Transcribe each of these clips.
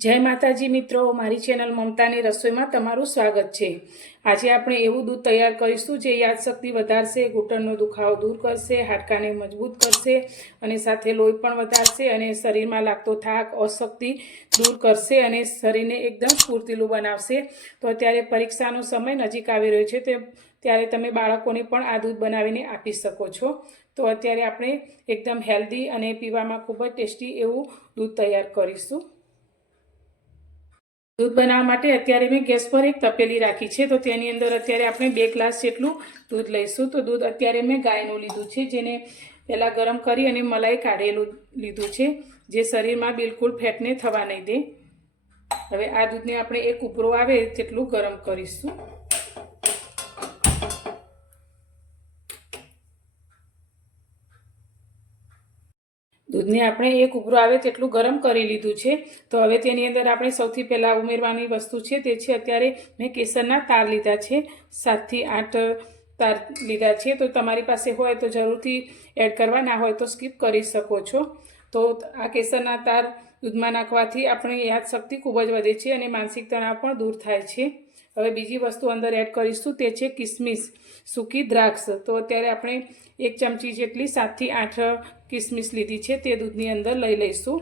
जय माताजी मित्रों, मारी चेनल ममतानी रसोईमां तमारुं स्वागत है। आज आपणे एवुं दूध तैयार करीशुं जे यादशक्ति वधारशे, घूंटणनो दुखावो दूर करशे, हाडकाने मजबूत करशे अने साथे लोही पण वधारशे अने शरीरमां लागतो थाक अशक्ति दूर करशे अने शरीरने एकदम स्फूर्तिलुं बनावशे। तो अत्यारे परीक्षानो समय नजीक आवी रह्यो छे त्यारे तमे बाळकोने पण आ दूध बनावीने आपी शको छो। तो अत्यारे आपणे एकदम हेल्धी अने पीवामां खूब ज टेस्टी एवुं दूध तैयार करीशुं। दूध बनाववा माटे अत्यारे मैं गैस पर एक तपेली राखी है। तो तेनी अंदर अत्यारे आपणे 2 ग्लास जेटलुं दूध लईशुं। तो दूध अत्यारे मैं गायनुं लीधुं छे, जेने पहेला गरम करी अने मलाई काढेलुं लीधुं छे, जे शरीरमां बिलकुल फेटने थवा नहीं दे। हवे आ दूधने आपणे एक उभरो आवे तेटलुं गरम करीशुं। दूधने आपणे एक उभरो आवे तेटलुं गरम करी लीधुं छे। तो हवे तेनी अंदर आपणे सौथी पहेला उमेरवानी वस्तु छे ते छे अत्यारे मैं केसरना तार लीधा छे, 7 થી 8 तार लीधा छे। तो तमारी पासे होय तो जरूरथी एड करवा, ना होय तो स्कीप करी शको छो। तो आ केसरना तार दूधमां नाखवाथी आपणी यादशक्ति खूब ज वधे छे अने मानसिक तणाव पण दूर थाय छे। हवे बीजी वस्तु अंदर एड करीशुं ते छे किसमिस, सूकी द्राक्ष। तो अत्यारे आपणे 1 चमची जेटली 7 થી 8 किसमिस लीधी छे ते दूधनी अंदर लई लईशुं।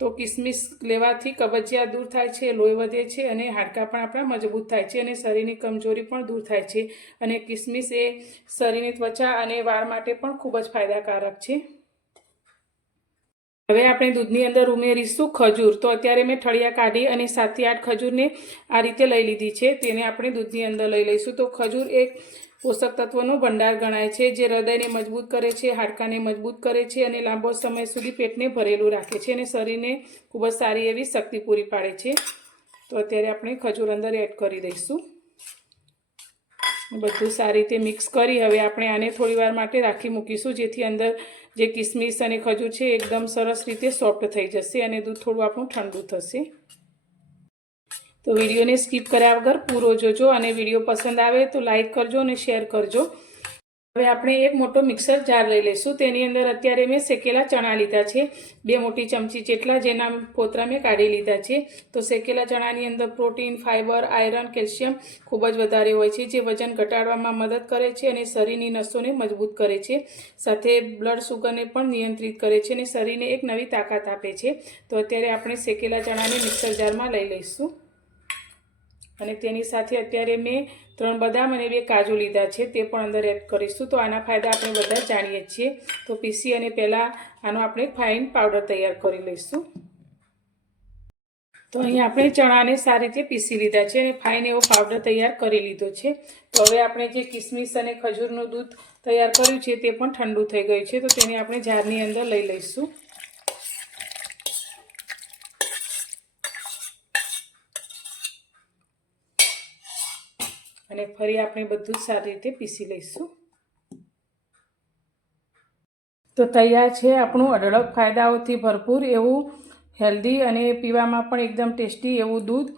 तो किसमिस लेवाथी कबजियात दूर थाय छे, लोही वधे छे अने हाडकां पण आपणा मजबूत थाय छे अने शरीरनी कमजोरी पण दूर थाय छे। अने किसमिस ए शरीरनी त्वचा अने वाळ माटे पण खूब ज फायदाकारक छे। हवे आपणे दूधनी अंदर उमेरीशुं खजूर। तो अत्यारे मैं ठळिया काढी अने 7 થી 8 खजूरने आ रीते लई लीधी छे, तेने आपणे दूधनी अंदर लई लईशुं। तो खजूर एक पोषक तत्वोनो भंडार गणाय छे, जे हृदयने मजबूत करे छे, हाडकाने मजबूत करे छे अने लांबो समय सुधी पेटने भरेलुं राखे छे अने शरीरने खूब ज सारी एवी शक्ति पूरी पाडे छे। तो अत्यारे आपणे खजूर अंदर एड करी दईशुं। बधुं सारी रीते मिक्स करी हवे आपणे आने थोड़ीवार माटे राखी मूकीशुं, जेथी अंदर जे किसमिस अने खजूर छे एकदम सरस रीते सॉफ्ट थई जशे अने दूध थोड़ुं आपणुं ठंडू थशे। तो विडियो ने स्कीप कर्या वगर पूरो जोजो अने विडियो पसंद आवे तो लाइक करजो अने शेर करजो। हवे आपणे एक मोटो मिक्सर जार लई लईशुं। तेनी अंदर अत्यारे मैं शेकेला चणा लीधा छे, 2 मोटी चमची जेटला, जेना पोतरा में काढी लीधा छे। तो शेकेला चणानी अंदर प्रोटीन, फाइबर, आयरन, केल्शियम खूब ज वधारे होय छे, जे वजन घटाडवामां मदद करे छे अने शरीरनी नसोने मजबूत करे छे। साथे ब्लड शुगरने पण नियंत्रित करे छे अने शरीरने एक नवी ताकत आपे छे। तो अत्यारे आपणे शेकेला चणाने मिक्सर जारमां लई लईशुं अने तेनी साथे अत्यारे मैं 3 बदाम अने 2 काजू लीधा छे, ते पण अंदर एड करीशुं। तो आना फायदा आपणे बधा जाणीए छीए। तो पीसी अने पहेला आनो आपणे फाइन पाउडर तैयार करी लईशुं। तो अहीं आपणे चणाने सारी रीते पीसी लीधा छे अने फाइन एवो पाउडर तैयार करी लीधो छे। तो हवे आपणे जे किसमिस अने खजूरनुं दूध तैयार कर्युं छे ते पण ठंडू थई गयुं छे। तो तेने आपणे जाરની अंदर लई लईशुं अने फरी आपणे बधुं सारी रीते पीसी लईशुं। तो तैयार छे आपणुं अढळक फायदाओथी भरपूर एवुं हेल्धी अने पीवामां पण एकदम टेस्टी एवुं दूध।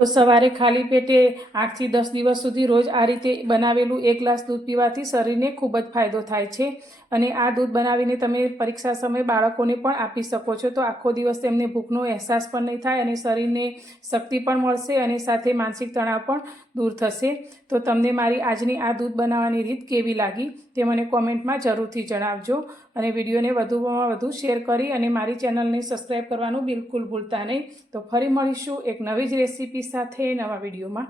तो सवारे खाली पेटे 8 થી 10 दिवस सुधी रोज आ रीते बनावेलुं 1 ग्लास दूध पीवाथी शरीरने खूब ज फायदो थाय छे। अने आ दूध बनावीने तमे परीक्षा समय बाळकोने पण आपी शको छो। तो आखो दिवस तेमने भूखनो अहेसास पण नहीं थाय अने शरीरने शक्ति पण मळशे अने साथे मानसिक तणाव पण दूर थशे। तो तमने मारी आजनी आ दूध बनाववानी रीत केवी लागी ते मने कॉमेंटमां जरूरथी जणावजो अने विडियोने वधुमां वधु शेर करी अने मारी चेनलने सब्सक्राइब करवानुं बिलकुल भूलता नहीं। तो फरी मळीशुं एक नवी ज रेसिपी साथे नवा विडियोमां।